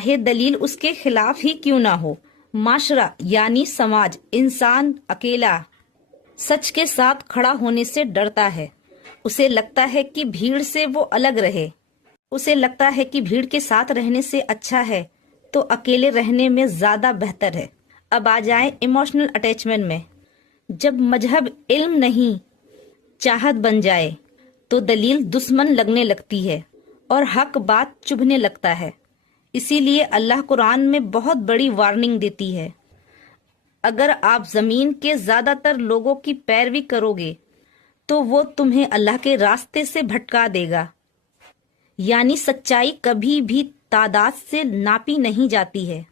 چاہے دلیل اس کے خلاف ہی کیوں نہ ہو۔ معاشرہ یعنی سماج، انسان اکیلا سچ کے ساتھ کھڑا ہونے سے ڈرتا ہے۔ اسے لگتا ہے کہ بھیڑ سے وہ الگ رہے، اسے لگتا ہے کہ بھیڑ کے ساتھ رہنے سے اچھا ہے تو اکیلے رہنے میں زیادہ بہتر ہے۔ اب آ جائیں ایموشنل اٹیچمنٹ میں۔ جب مذہب علم نہیں چاہت بن جائے تو دلیل دشمن لگنے لگتی ہے اور حق بات چبھنے لگتا ہے۔ اسی لیے اللہ قرآن میں بہت بڑی وارننگ دیتی ہے، اگر آپ زمین کے زیادہ تر لوگوں کی پیروی کرو گے تو وہ تمہیں اللہ کے راستے سے بھٹکا دے گا۔ یعنی سچائی کبھی بھی تعداد سے ناپی نہیں جاتی ہے۔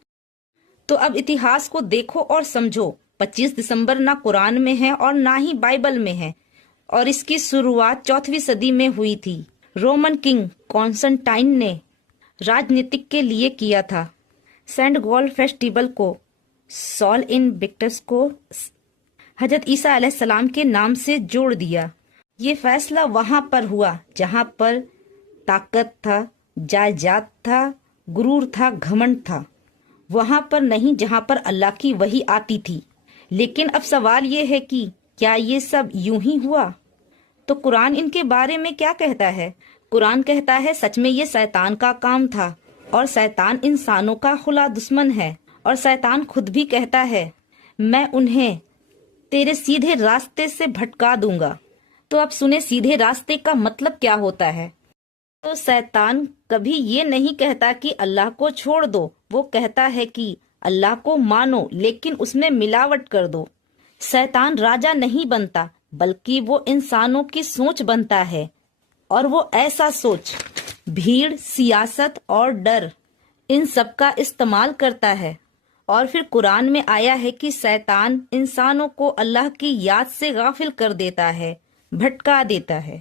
تو اب اتہاس کو دیکھو اور سمجھو۔ 25 دسمبر نہ قرآن میں ہے اور نہ ہی بائبل میں ہے، اور اس کی شروعات 4ویں صدی میں ہوئی تھی۔ رومن کنگ کانسٹنٹائن نے راجنیتک کے لیے کیا تھا۔ سینٹ گول فیسٹیول کو سول انوکٹس کو حضرت عیسیٰ علیہ السلام کے نام سے جوڑ دیا۔ یہ فیصلہ وہاں پر ہوا جہاں پر طاقت تھا، جائیداد تھا، غرور تھا، گھمنڈ تھا، وہاں پر نہیں جہاں پر اللہ کی وحی آتی تھی۔ لیکن اب سوال یہ ہے کہ کیا یہ سب یوں ہی ہوا؟ تو قرآن ان کے بارے میں کیا کہتا ہے؟ قرآن کہتا ہے سچ میں یہ شیطان کا کام تھا، اور شیطان انسانوں کا کھلا دشمن ہے، اور شیطان خود بھی کہتا ہے میں انہیں تیرے سیدھے راستے سے بھٹکا دوں گا۔ تو اب سنیں سیدھے راستے کا مطلب کیا ہوتا ہے۔ تو شیطان کبھی یہ نہیں کہتا کہ اللہ کو چھوڑ دو، وہ کہتا ہے کہ اللہ کو مانو لیکن اس میں ملاوٹ کر دو۔ شیطان راجا نہیں بنتا بلکہ وہ انسانوں کی سوچ بنتا ہے، اور وہ ایسا سوچ بھیڑ، سیاست اور ڈر ان سب کا استعمال کرتا ہے۔ اور پھر قرآن میں آیا ہے کہ شیطان انسانوں کو اللہ کی یاد سے غافل کر دیتا ہے، بھٹکا دیتا ہے۔